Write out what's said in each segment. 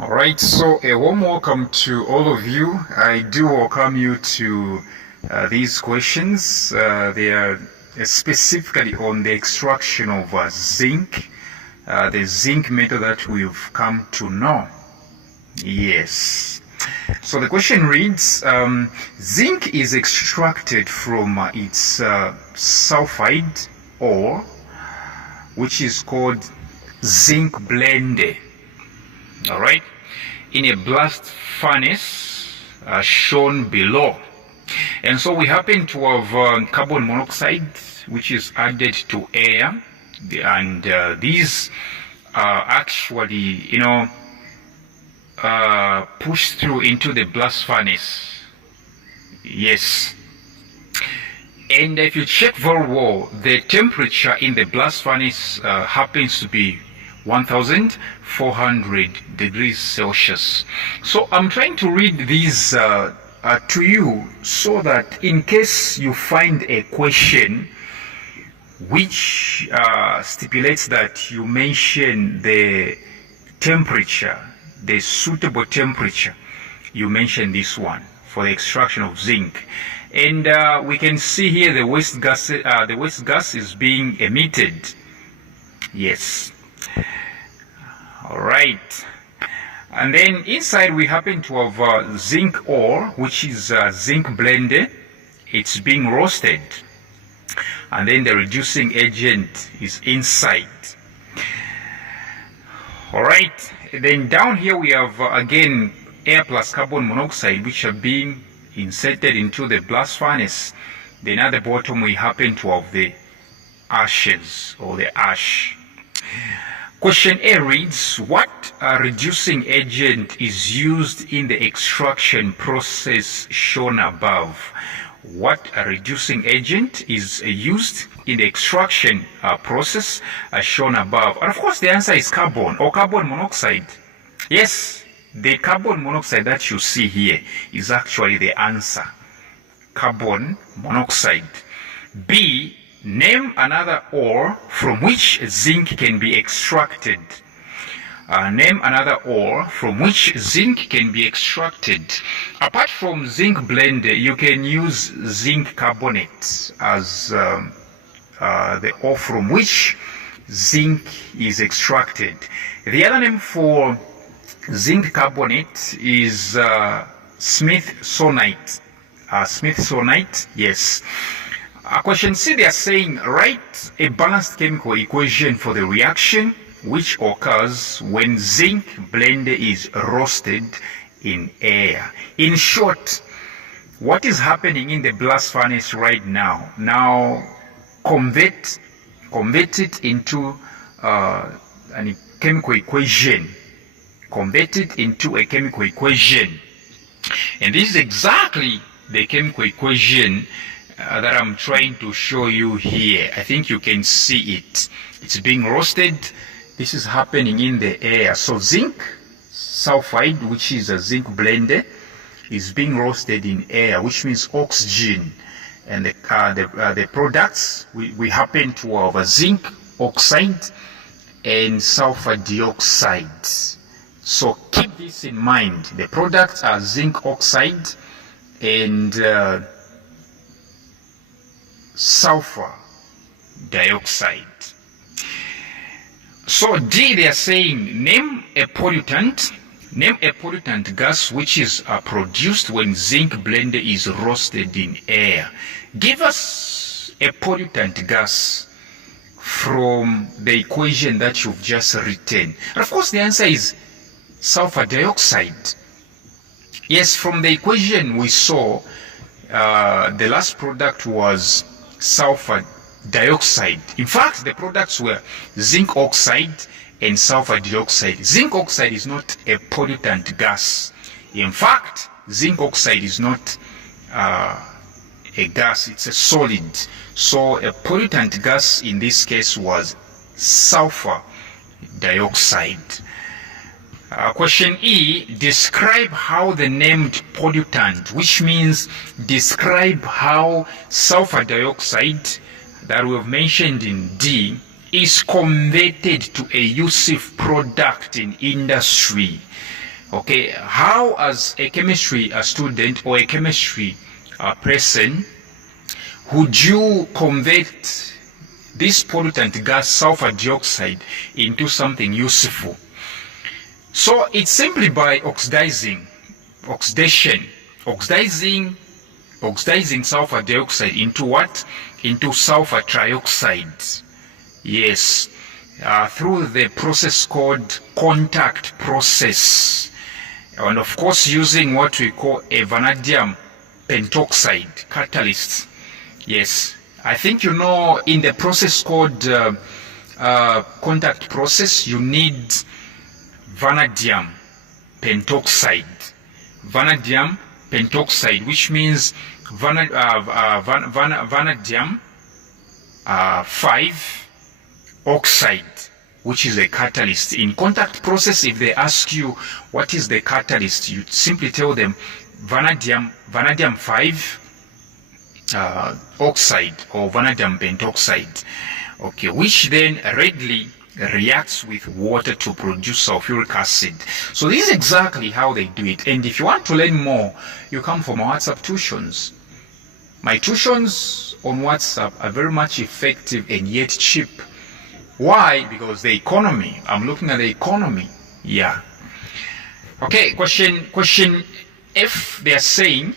Alright, so a warm welcome to all of you. I do welcome you to these questions. They are specifically on the extraction of zinc, the zinc method that we've come to know. Yes. So the question reads, zinc is extracted from its sulfide ore, which is called zinc blende. All right, in a blast furnace shown below. And so we happen to have carbon monoxide, which is added to air, and these are actually, pushed through into the blast furnace. Yes. And if you check very well, the temperature in the blast furnace happens to be 1400 degrees Celsius. So I'm trying to read these to you so that in case you find a question which stipulates that you mention the temperature, the suitable temperature, you mention this one for the extraction of zinc. And we can see here the waste gas is being emitted. Yes. All right. And then inside we happen to have zinc ore, which is zinc blende. It's being roasted. And then the reducing agent is inside. All right. Then down here we have again air plus carbon monoxide, which are being inserted into the blast furnace. Then at the bottom we happen to have the ashes or the ash. Question A reads, what reducing agent is used in the extraction process shown above? What reducing agent is used in the extraction process shown above? And of course the answer is carbon or carbon monoxide. Yes, the carbon monoxide that you see here is actually the answer. Carbon monoxide. B, name another ore from which zinc can be extracted. Name another ore from which zinc can be extracted. Apart from zinc blende, you can use zinc carbonate as the ore from which zinc is extracted. The other name for zinc carbonate is smith-sonite. Smith-sonite, yes. Question C, they are saying, write a balanced chemical equation for the reaction which occurs when zinc blende is roasted in air. In short, what is happening in the blast furnace right now? Now, convert it into a chemical equation. Convert it into a chemical equation. And this is exactly the chemical equation that I'm trying to show you here. I think you can see it. It's being roasted. This is happening in the air. So zinc sulfide, which is a zinc blende, is being roasted in air, which means oxygen. And the products, we happen to have a zinc oxide and sulfur dioxide. So keep this in mind. The products are zinc oxide and sulfur dioxide. So D, they are saying, name a pollutant gas which is produced when zinc blende is roasted in air. Give us a pollutant gas from the equation that you've just written. And of course the answer is sulfur dioxide. Yes, from the equation we saw, the last product was sulfur dioxide. In fact, the products were zinc oxide and sulfur dioxide. Zinc oxide is not a pollutant gas. In fact, zinc oxide is not a gas, it's a solid. So a pollutant gas in this case was sulfur dioxide. Question E, describe how the named pollutant, which means describe how sulfur dioxide that we have mentioned in D is converted to a useful product in industry. Okay, how as a chemistry student or a chemistry person would you convert this pollutant gas sulfur dioxide into something useful? So it's simply by oxidizing sulfur dioxide into what? Into sulfur trioxide. Yes, through the process called contact process. And of course using what we call a vanadium pentoxide catalyst. Yes, I think you know in the process called contact process you need vanadium pentoxide, which means vanadium 5 oxide, which is a catalyst. In contact process, if they ask you what is the catalyst, you simply tell them vanadium 5 oxide or vanadium pentoxide, okay, which then readily reacts with water to produce sulfuric acid. So this is exactly how they do it. And if you want to learn more, you come for my WhatsApp tuitions. My tuitions on WhatsApp are very much effective and yet cheap. Why? Because the economy. I'm looking at the economy. Yeah. Okay, question F, they are saying,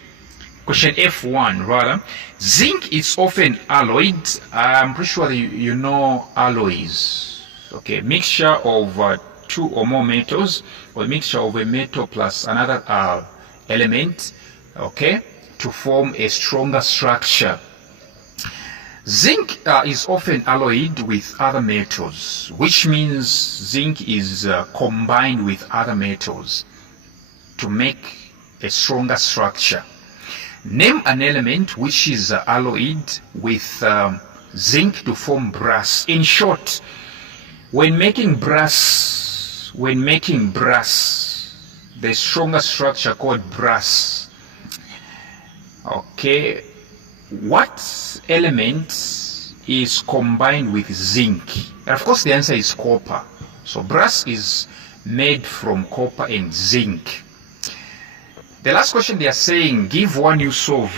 question F1 rather, zinc is often alloyed. I'm pretty sure that you know alloys. Okay, mixture of two or more metals, or mixture of a metal plus another element, okay, to form a stronger structure. Zinc is often alloyed with other metals, which means zinc is combined with other metals to make a stronger structure. Name an element which is alloyed with zinc to form brass. In short, when making brass, the stronger structure called brass, okay, what element is combined with zinc? And of course the answer is copper. So brass is made from copper and zinc. The last question they are saying, give one use of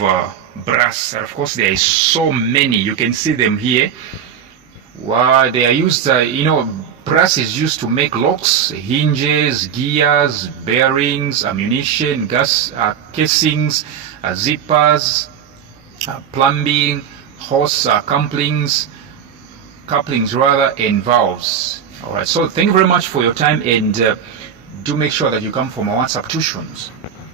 brass. And of course there is so many, you can see them here. Well, they are used, brass is used to make locks, hinges, gears, bearings, ammunition, gas casings, zippers, plumbing, hose couplings rather, and valves. All right, so thank you very much for your time, and do make sure that you come for my WhatsApp tuitions.